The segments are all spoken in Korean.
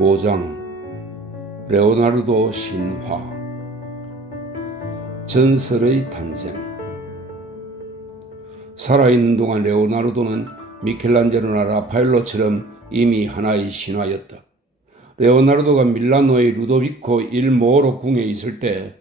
5장 레오나르도 신화 전설의 탄생. 살아있는 동안 레오나르도는 미켈란젤로나 라파엘로처럼 이미 하나의 신화였다. 레오나르도가 밀라노의 루도비코 일모로 궁에 있을 때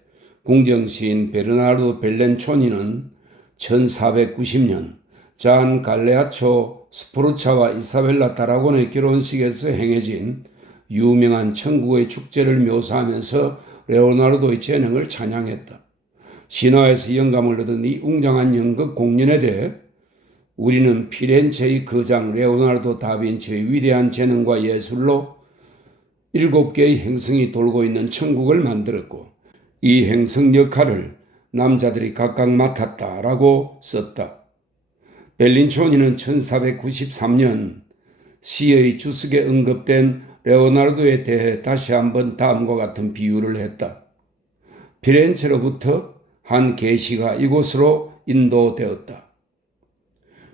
궁정시인 베르나르도 벨렌초니는 1490년 잔 갈레아초 스포르차와 이사벨라 다라곤의 결혼식에서 행해진 유명한 천국의 축제를 묘사하면서 레오나르도의 재능을 찬양했다. 신화에서 영감을 얻은 이 웅장한 연극 공연에 대해 우리는 피렌체의 거장 레오나르도 다빈치의 위대한 재능과 예술로 7개의 행성이 돌고 있는 천국을 만들었고 이 행성 역할을 남자들이 각각 맡았다라고 썼다. 벨린초니는 1493년 시의 주석에 언급된 레오나르도에 대해 다시 한번 다음과 같은 비유를 했다. 피렌체로부터 한 계시가 이곳으로 인도되었다.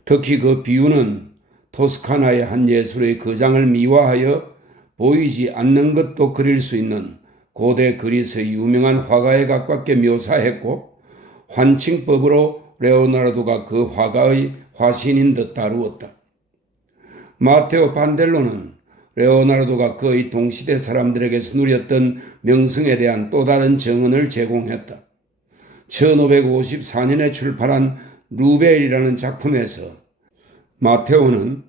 특히 그 비유는 토스카나의 한 예술의 거장을 미화하여 보이지 않는 것도 그릴 수 있는 고대 그리스의 유명한 화가에 가깝게 묘사했고 환칭법으로 레오나르도가 그 화가의 화신인 듯 다루었다. 마테오 반델로는 레오나르도가 그의 동시대 사람들에게서 누렸던 명성에 대한 또 다른 정언을 제공했다. 1554년에 출판한 루벨이라는 작품에서 마테오는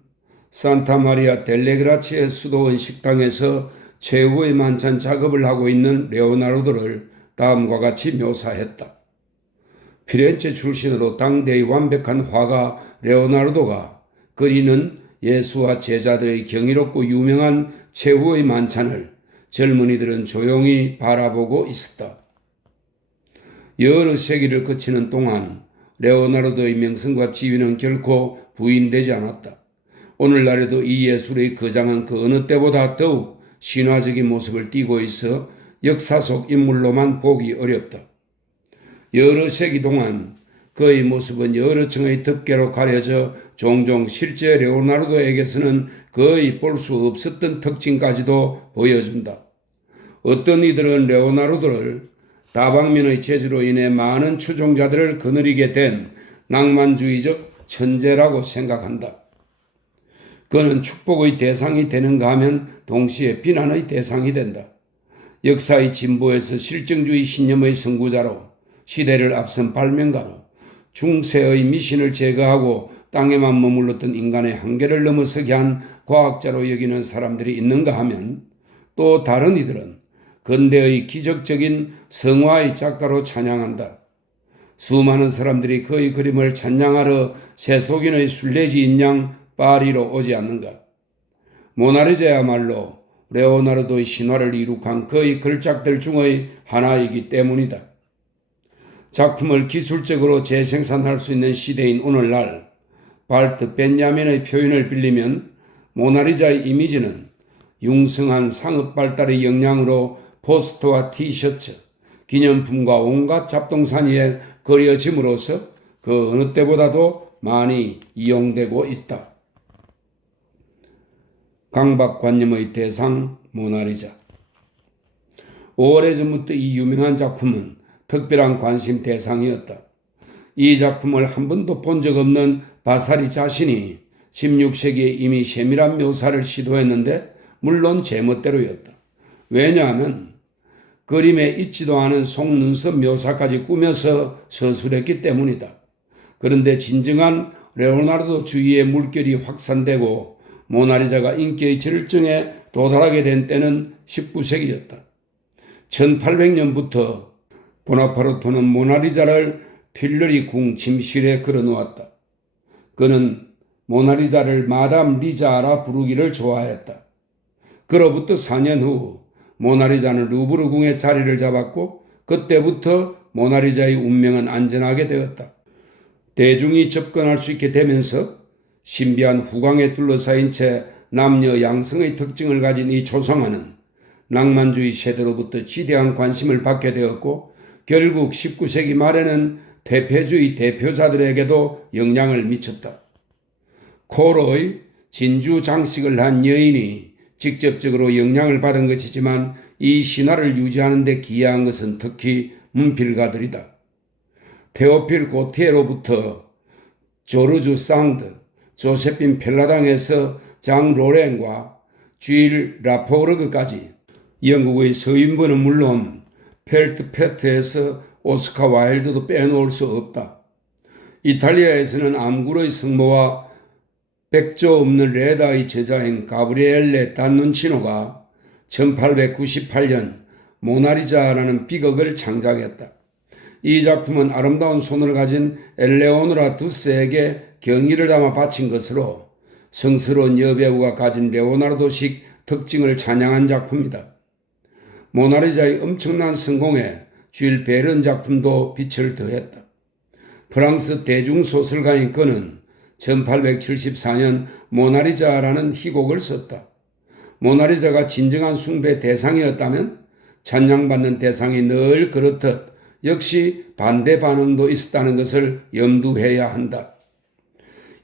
산타마리아 델레그라치의 수도원 식당에서 최후의 만찬 작업을 하고 있는 레오나르도를 다음과 같이 묘사했다. 피렌체 출신으로 당대의 완벽한 화가 레오나르도가 그리는 예수와 제자들의 경이롭고 유명한 최후의 만찬을 젊은이들은 조용히 바라보고 있었다. 여러 세기를 거치는 동안 레오나르도의 명성과 지위는 결코 부인되지 않았다. 오늘날에도 이 예술의 거장은 그 어느 때보다 더욱 신화적인 모습을 띠고 있어 역사 속 인물로만 보기 어렵다. 여러 세기 동안 그의 모습은 여러 층의 덮개로 가려져 종종 실제 레오나르도에게서는 거의 볼 수 없었던 특징까지도 보여준다. 어떤 이들은 레오나르도를 다방면의 재주로 인해 많은 추종자들을 거느리게 된 낭만주의적 천재라고 생각한다. 그는 축복의 대상이 되는가 하면 동시에 비난의 대상이 된다. 역사의 진보에서 실증주의 신념의 선구자로 시대를 앞선 발명가로 중세의 미신을 제거하고 땅에만 머물렀던 인간의 한계를 넘어서게 한 과학자로 여기는 사람들이 있는가 하면 또 다른 이들은 근대의 기적적인 성화의 작가로 찬양한다. 수많은 사람들이 그의 그림을 찬양하러 세속인의 순례지인 양 파리로 오지 않는가. 모나리자야말로 레오나르도의 신화를 이룩한 그의 걸작들 중의 하나이기 때문이다. 작품을 기술적으로 재생산할 수 있는 시대인 오늘날 발트 벤야민의 표현을 빌리면 모나리자의 이미지는 융성한 상업 발달의 영향으로 포스터와 티셔츠, 기념품과 온갖 잡동사니 위에 그려짐으로써 그 어느 때보다도 많이 이용되고 있다. 강박관념의 대상 모나리자. 오래전부터 이 유명한 작품은 특별한 관심 대상이었다. 이 작품을 한 번도 본 적 없는 바사리 자신이 16세기에 이미 세밀한 묘사를 시도했는데 물론 제멋대로였다. 왜냐하면 그림에 있지도 않은 속눈썹 묘사까지 꾸며서 서술했기 때문이다. 그런데 진정한 레오나르도 주의의 물결이 확산되고 모나리자가 인기의 절정에 도달하게 된 때는 19세기였다. 1800년부터 보나파르토는 모나리자를 튠러리 궁 침실에 걸어놓았다. 그는 모나리자를 마담 리자라 부르기를 좋아했다. 그로부터 4년 후 모나리자는 루브르 궁에 자리를 잡았고 그때부터 모나리자의 운명은 안전하게 되었다. 대중이 접근할 수 있게 되면서 신비한 후광에 둘러싸인 채 남녀 양성의 특징을 가진 이 초상화는 낭만주의 세대로부터 지대한 관심을 받게 되었고 결국 19세기 말에는 퇴폐주의 대표자들에게도 영향을 미쳤다. 코로의 진주 장식을 한 여인이 직접적으로 영향을 받은 것이지만 이 신화를 유지하는 데 기여한 것은 특히 문필가들이다. 테오필 고티에로부터 조르주 상드, 조세핀 펠라당에서 장 로렌과 쥐일 라포르그까지 영국의 서인부는 물론 펠트페트에서 오스카 와일드도 빼놓을 수 없다. 이탈리아에서는 암굴의 성모와 백조 없는 레다의 제자인 가브리엘레 단눈치노가 1898년 모나리자라는 비극을 창작했다. 이 작품은 아름다운 손을 가진 엘레오노라 두스에게 경의를 담아 바친 것으로 성스러운 여배우가 가진 레오나르도식 특징을 찬양한 작품이다. 모나리자의 엄청난 성공에 쥘 베른 작품도 빛을 더했다. 프랑스 대중소설가인 그는 1874년 모나리자라는 희곡을 썼다. 모나리자가 진정한 숭배 대상이었다면 찬양받는 대상이 늘 그렇듯 역시 반대 반응도 있었다는 것을 염두해야 한다.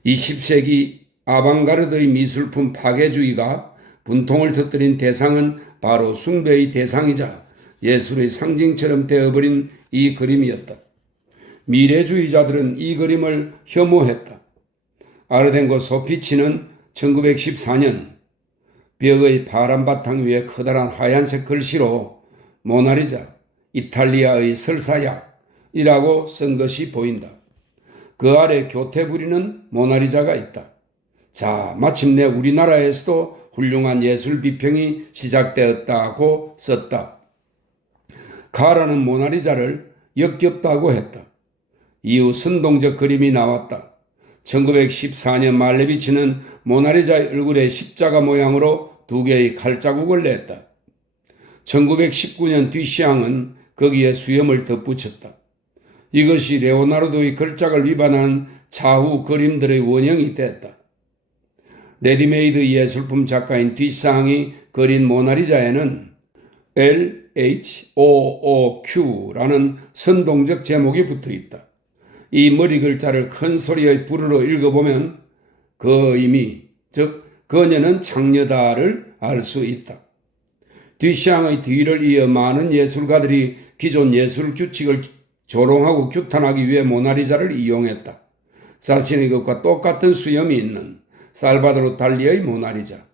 20세기 아방가르드의 미술품 파괴주의가 분통을 터뜨린 대상은 바로 숭배의 대상이자 예술의 상징처럼 되어버린 이 그림이었다. 미래주의자들은 이 그림을 혐오했다. 아르덴고 소피치는 1914년 벽의 파란 바탕 위에 커다란 하얀색 글씨로 모나리자, 이탈리아의 설사약이라고 쓴 것이 보인다. 그 아래 교태 부리는 모나리자가 있다. 자, 마침내 우리나라에서도 훌륭한 예술 비평이 시작되었다고 썼다. 가라는 모나리자를 역겹다고 했다. 이후 선동적 그림이 나왔다. 1914년 말레비치는 모나리자의 얼굴에 십자가 모양으로 2개의 칼자국을 냈다. 1919년 뒤시앙은 거기에 수염을 덧붙였다. 이것이 레오나르도의 걸작을 위반하는 차후 그림들의 원형이 됐다. 레디메이드 예술품 작가인 뒤상이 그린 모나리자에는 LHOOQ라는 선동적 제목이 붙어 있다. 이 머리 글자를 큰 소리의 불어로 읽어보면 그 의미, 즉 그녀는 창녀다를 알 수 있다. 뒤샹의 뒤를 이어 많은 예술가들이 기존 예술 규칙을 조롱하고 규탄하기 위해 모나리자를 이용했다. 자신의 것과 똑같은 수염이 있는 살바도르 달리의 모나리자,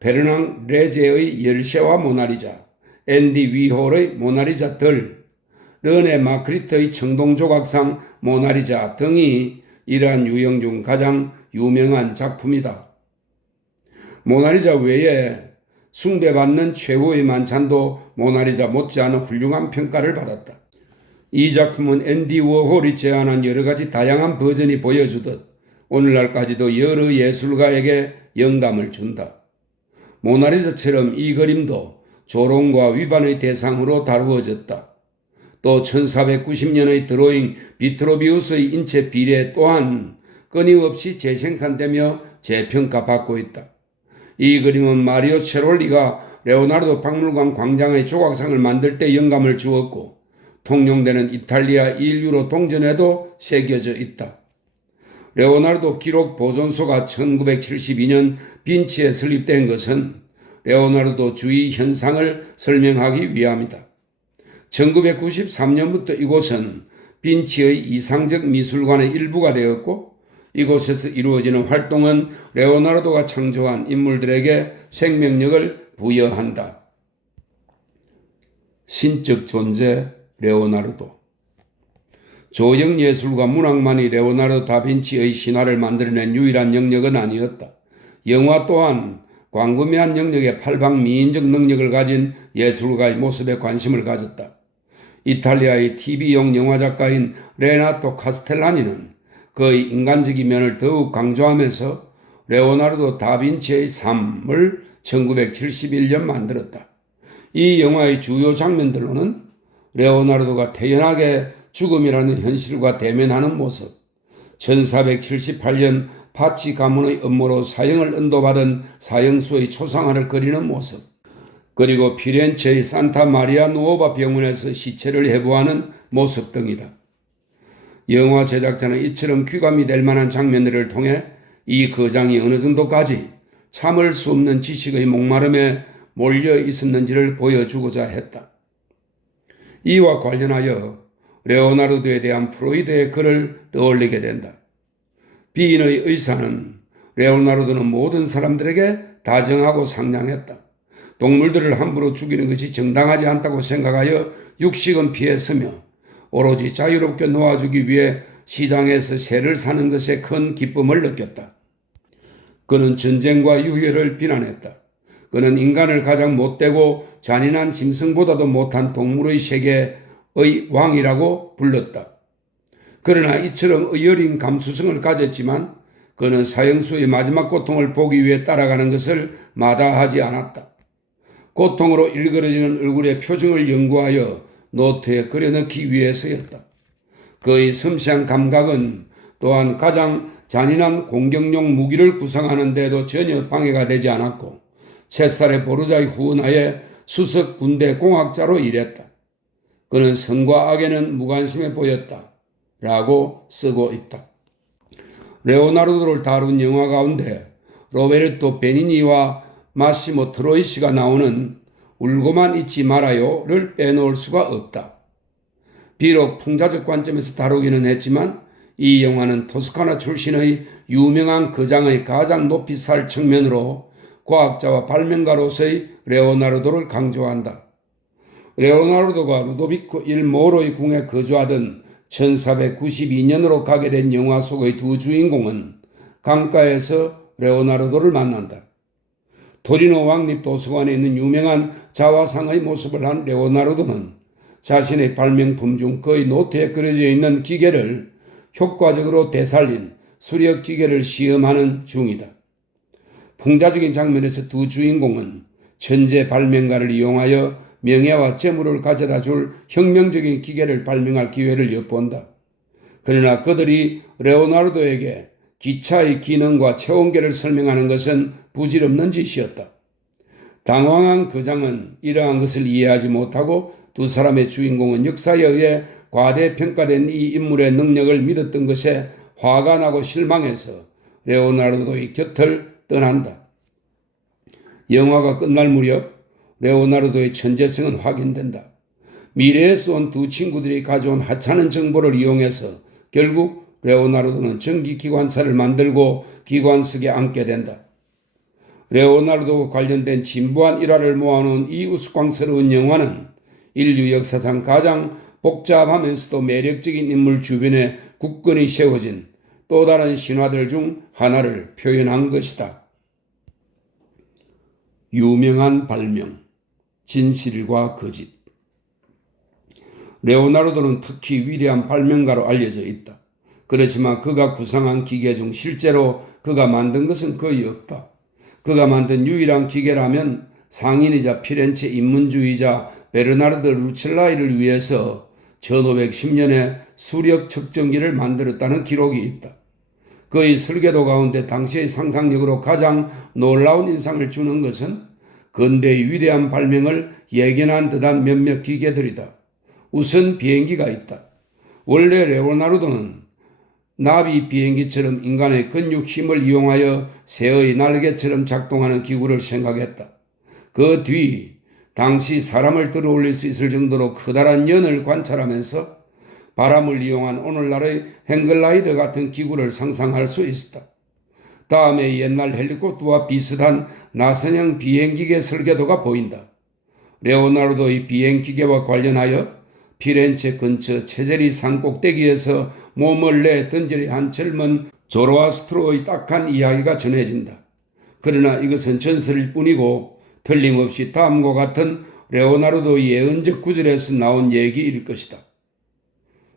베르낭 레제의 열쇠와 모나리자, 앤디 위홀의 모나리자 들, 르네 마크리트의 청동조각상 모나리자 등이 이러한 유형 중 가장 유명한 작품이다. 모나리자 외에 숭배받는 최고의 만찬도 모나리자 못지않은 훌륭한 평가를 받았다. 이 작품은 앤디 워홀이 제안한 여러 가지 다양한 버전이 보여주듯 오늘날까지도 여러 예술가에게 영감을 준다. 모나리자처럼 이 그림도 조롱과 위반의 대상으로 다루어졌다. 또 1490년의 드로잉 비트로비우스의 인체 비례 또한 끊임없이 재생산되며 재평가받고 있다. 이 그림은 마리오 체롤리가 레오나르도 박물관 광장의 조각상을 만들 때 영감을 주었고 통용되는 이탈리아 인류로 동전에도 새겨져 있다. 레오나르도 기록 보존소가 1972년 빈치에 설립된 것은 레오나르도 주의 현상을 설명하기 위함이다. 1993년부터 이곳은 빈치의 이상적 미술관의 일부가 되었고 이곳에서 이루어지는 활동은 레오나르도가 창조한 인물들에게 생명력을 부여한다. 신적 존재 레오나르도. 조형 예술과 문학만이 레오나르도 다빈치의 신화를 만들어낸 유일한 영역은 아니었다. 영화 또한 광범위한 영역의 팔방미인적 능력을 가진 예술가의 모습에 관심을 가졌다. 이탈리아의 TV용 영화 작가인 레나토 카스텔라니는 그의 인간적인 면을 더욱 강조하면서 레오나르도 다빈치의 삶을 1971년 만들었다. 이 영화의 주요 장면들로는 레오나르도가 태연하게 죽음이라는 현실과 대면하는 모습, 1478년 파치 가문의 음모로 사형을 언도받은 사형수의 초상화를 그리는 모습, 그리고 피렌체의 산타 마리아 누오바 병원에서 시체를 해부하는 모습 등이다. 영화 제작자는 이처럼 귀감이 될 만한 장면들을 통해 이 거장이 어느 정도까지 참을 수 없는 지식의 목마름에 몰려 있었는지를 보여주고자 했다. 이와 관련하여 레오나르도에 대한 프로이드의 글을 떠올리게 된다. 비인의 의사는 레오나르도는 모든 사람들에게 다정하고 상냥했다. 동물들을 함부로 죽이는 것이 정당하지 않다고 생각하여 육식은 피했으며 오로지 자유롭게 놓아주기 위해 시장에서 새를 사는 것에 큰 기쁨을 느꼈다. 그는 전쟁과 유혈을 비난했다. 그는 인간을 가장 못되고 잔인한 짐승보다도 못한 동물의 세계의 왕이라고 불렀다. 그러나 이처럼 의열인 감수성을 가졌지만 그는 사형수의 마지막 고통을 보기 위해 따라가는 것을 마다하지 않았다. 고통으로 일그러지는 얼굴의 표정을 연구하여 노트에 그려넣기 위해서였다. 그의 섬세한 감각은 또한 가장 잔인한 공격용 무기를 구상하는 데도 전혀 방해가 되지 않았고 체살의 보르자의 후원하에 수석 군대 공학자로 일했다. 그는 선과 악에는 무관심해 보였다. 라고 쓰고 있다. 레오나르도를 다룬 영화 가운데 로베르토 베니니와 마시모 트로이시가 나오는 울고만 있지 말아요를 빼놓을 수가 없다. 비록 풍자적 관점에서 다루기는 했지만 이 영화는 토스카나 출신의 유명한 거장의 가장 높이 살 측면으로 과학자와 발명가로서의 레오나르도를 강조한다. 레오나르도가 루도비코 1 모로의 궁에 거주하던 1492년으로 가게 된 영화 속의 두 주인공은 강가에서 레오나르도를 만난다. 토리노 왕립도서관에 있는 유명한 자화상의 모습을 한 레오나르도는 자신의 발명품 중 그의 노트에 그려져 있는 기계를 효과적으로 되살린 수력 기계를 시험하는 중이다. 풍자적인 장면에서 두 주인공은 천재 발명가를 이용하여 명예와 재물을 가져다 줄 혁명적인 기계를 발명할 기회를 엿본다. 그러나 그들이 레오나르도에게 기차의 기능과 체온계를 설명하는 것은 부질없는 짓이었다. 당황한 거장은 이러한 것을 이해하지 못하고 두 사람의 주인공은 역사에 의해 과대평가된 이 인물의 능력을 믿었던 것에 화가 나고 실망해서 레오나르도의 곁을 떠난다. 영화가 끝날 무렵 레오나르도의 천재성은 확인된다. 미래에서 온 두 친구들이 가져온 하찮은 정보를 이용해서 결국 레오나르도는 전기기관차를 만들고 기관석에 앉게 된다. 레오나르도와 관련된 진부한 일화를 모아놓은 이 우스꽝스러운 영화는 인류 역사상 가장 복잡하면서도 매력적인 인물 주변에 굳건히 세워진 또 다른 신화들 중 하나를 표현한 것이다. 유명한 발명, 진실과 거짓. 레오나르도는 특히 위대한 발명가로 알려져 있다. 그렇지만 그가 구상한 기계 중 실제로 그가 만든 것은 거의 없다. 그가 만든 유일한 기계라면 상인이자 피렌체 인문주의자 베르나르도 루첼라이를 위해서 1510년에 수력 측정기를 만들었다는 기록이 있다. 그의 설계도 가운데 당시의 상상력으로 가장 놀라운 인상을 주는 것은 근대의 위대한 발명을 예견한 듯한 몇몇 기계들이다. 우선 비행기가 있다. 원래 레오나르도는 나비 비행기처럼 인간의 근육 힘을 이용하여 새의 날개처럼 작동하는 기구를 생각했다. 그 뒤 당시 사람을 들어올릴 수 있을 정도로 커다란 연을 관찰하면서 바람을 이용한 오늘날의 행글라이더 같은 기구를 상상할 수 있었다. 다음에 옛날 헬리콥터와 비슷한 나선형 비행기계 설계도가 보인다. 레오나르도의 비행기계와 관련하여 피렌체 근처 체제리 산 꼭대기에서 몸을 내 던지려 한 젊은 조로아스트로의 딱한 이야기가 전해진다. 그러나 이것은 전설일 뿐이고 틀림없이 다음과 같은 레오나르도의 예언적 구절에서 나온 얘기일 것이다.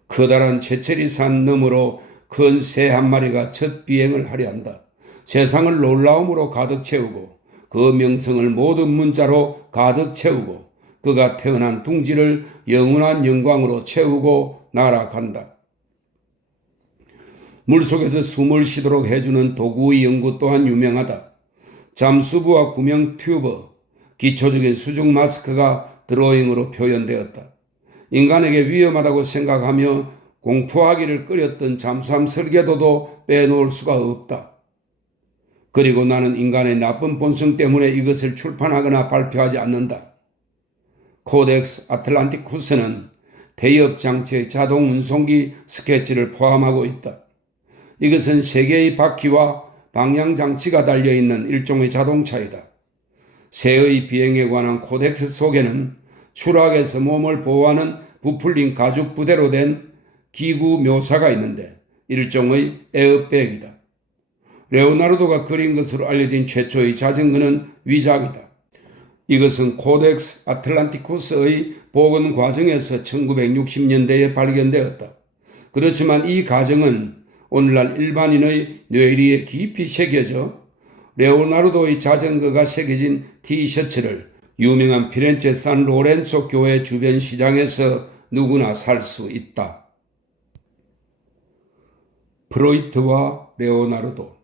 커다란 체체리 산 너머로 큰 새 한 마리가 첫 비행을 하려 한다. 세상을 놀라움으로 가득 채우고 그 명성을 모든 문자로 가득 채우고 그가 태어난 둥지를 영원한 영광으로 채우고 날아간다. 물속에서 숨을 쉬도록 해주는 도구의 연구 또한 유명하다. 잠수부와 구명 튜브, 기초적인 수중 마스크가 드로잉으로 표현되었다. 인간에게 위험하다고 생각하며 공포하기를 꺼렸던 잠수함 설계도도 빼놓을 수가 없다. 그리고 나는 인간의 나쁜 본성 때문에 이것을 출판하거나 발표하지 않는다. 코덱스 아틀란티쿠스는 대엽 장치의 자동 운송기 스케치를 포함하고 있다. 이것은 세 개의 바퀴와 방향 장치가 달려있는 일종의 자동차이다. 새의 비행에 관한 코덱스 속에는 추락에서 몸을 보호하는 부풀린 가죽 부대로 된 기구 묘사가 있는데 일종의 에어백이다. 레오나르도가 그린 것으로 알려진 최초의 자전거는 위작이다. 이것은 코덱스 아틀란티쿠스의 복원 과정에서 1960년대에 발견되었다. 그렇지만 이 과정은 오늘날 일반인의 뇌리에 깊이 새겨져 레오나르도의 자전거가 새겨진 티셔츠를 유명한 피렌체 산로렌초 교회 주변 시장에서 누구나 살 수 있다. 프로이트와 레오나르도.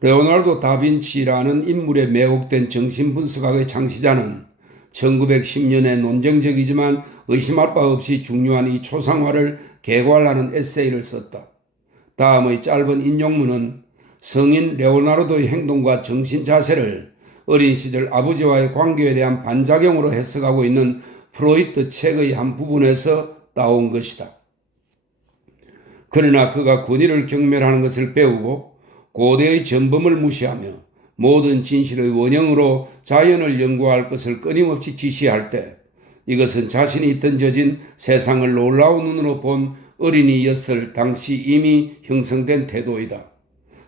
레오나르도 다빈치라는 인물에 매혹된 정신분석학의 창시자는 1910년에 논쟁적이지만 의심할 바 없이 중요한 이 초상화를 개괄하는 에세이를 썼다. 다음의 짧은 인용문은 성인 레오나르도의 행동과 정신 자세를 어린 시절 아버지와의 관계에 대한 반작용으로 해석하고 있는 프로이트 책의 한 부분에서 따온 것이다. 그러나 그가 권위를 경멸하는 것을 배우고 고대의 전범을 무시하며 모든 진실의 원형으로 자연을 연구할 것을 끊임없이 지시할 때 이것은 자신이 던져진 세상을 놀라운 눈으로 본 어린이였을 당시 이미 형성된 태도이다.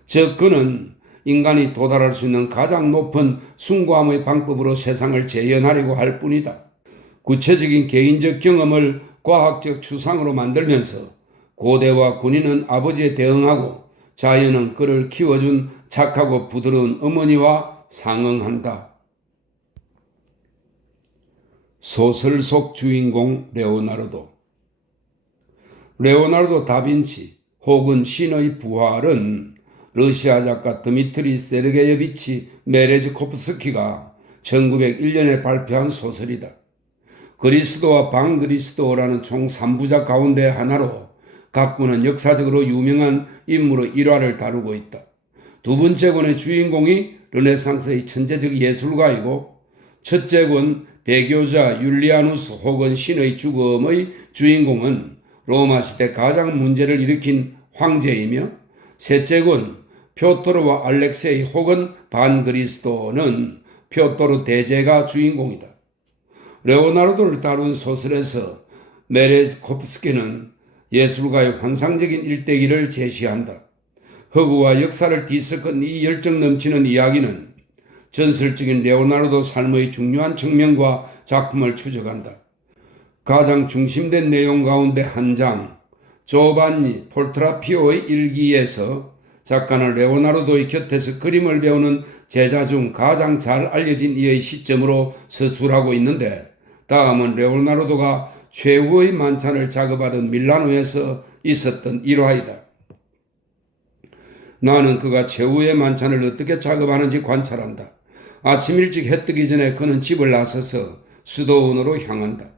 즉 그는 인간이 도달할 수 있는 가장 높은 숭고함의 방법으로 세상을 재현하려고 할 뿐이다. 구체적인 개인적 경험을 과학적 추상으로 만들면서 고대와 군인은 아버지에 대응하고 자연은 그를 키워준 착하고 부드러운 어머니와 상응한다. 소설 속 주인공 레오나르도. 레오나르도 다빈치 혹은 신의 부활은 러시아 작가 드미트리 세르게예비치 메레즈코프스키가 1901년에 발표한 소설이다. 그리스도와 반그리스도라는 총 3부작 가운데 하나로 각부는 역사적으로 유명한 인물의 일화를 다루고 있다. 두 번째 권의 주인공이 르네상스의 천재적 예술가이고 첫째 권 배교자 율리아누스 혹은 신의 죽음의 주인공은 로마 시대 가장 문제를 일으킨 황제이며 셋째 권 표토르와 알렉세이 혹은 반그리스도는 표토르 대제가 주인공이다. 레오나르도를 다룬 소설에서 메레즈코프스키는 예술가의 환상적인 일대기를 제시한다. 허구와 역사를 뒤섞은 이 열정 넘치는 이야기는 전설적인 레오나르도 삶의 중요한 측면과 작품을 추적한다. 가장 중심된 내용 가운데 한 장, 조반니 폴트라피오의 일기에서 작가는 레오나르도의 곁에서 그림을 배우는 제자 중 가장 잘 알려진 이의 시점으로 서술하고 있는데 다음은 레오나르도가 최후의 만찬을 작업하던 밀라노에서 있었던 일화이다. 나는 그가 최후의 만찬을 어떻게 작업하는지 관찰한다. 아침 일찍 해 뜨기 전에 그는 집을 나서서 수도원으로 향한다.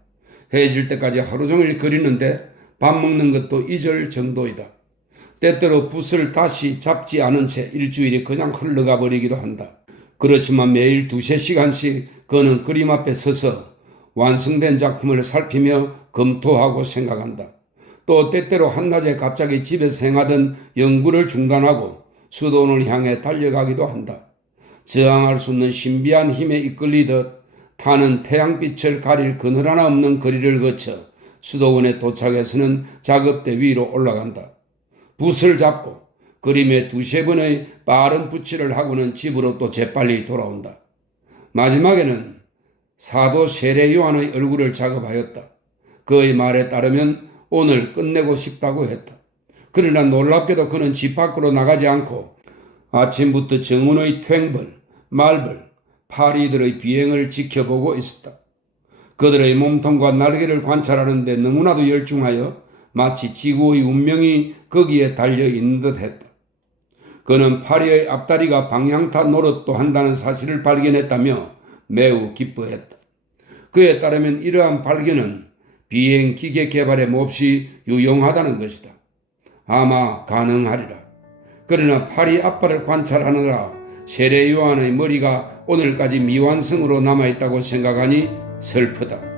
해 질 때까지 하루 종일 그리는데 밥 먹는 것도 잊을 정도이다. 때때로 붓을 다시 잡지 않은 채 일주일이 그냥 흘러가 버리기도 한다. 그렇지만 매일 2~3시간씩 그는 그림 앞에 서서 완성된 작품을 살피며 검토하고 생각한다. 또 때때로 한낮에 갑자기 집에서 행하던 연구를 중단하고 수도원을 향해 달려가기도 한다. 저항할 수 없는 신비한 힘에 이끌리듯 타는 태양빛을 가릴 그늘 하나 없는 거리를 거쳐 수도원에 도착해서는 작업대 위로 올라간다. 붓을 잡고 그림에 2~3번의 빠른 붓질을 하고는 집으로 또 재빨리 돌아온다. 마지막에는 사도 세례 요한의 얼굴을 작업하였다. 그의 말에 따르면 오늘 끝내고 싶다고 했다. 그러나 놀랍게도 그는 집 밖으로 나가지 않고 아침부터 정원의 탱벌, 말벌, 파리들의 비행을 지켜보고 있었다. 그들의 몸통과 날개를 관찰하는데 너무나도 열중하여 마치 지구의 운명이 거기에 달려있는 듯 했다. 그는 파리의 앞다리가 방향타 노릇도 한다는 사실을 발견했다며 매우 기뻐했다. 그에 따르면 이러한 발견은 비행 기계 개발에 몹시 유용하다는 것이다. 아마 가능하리라. 그러나 파리 아빠를 관찰하느라 세례 요한의 머리가 오늘까지 미완성으로 남아있다고 생각하니 슬프다.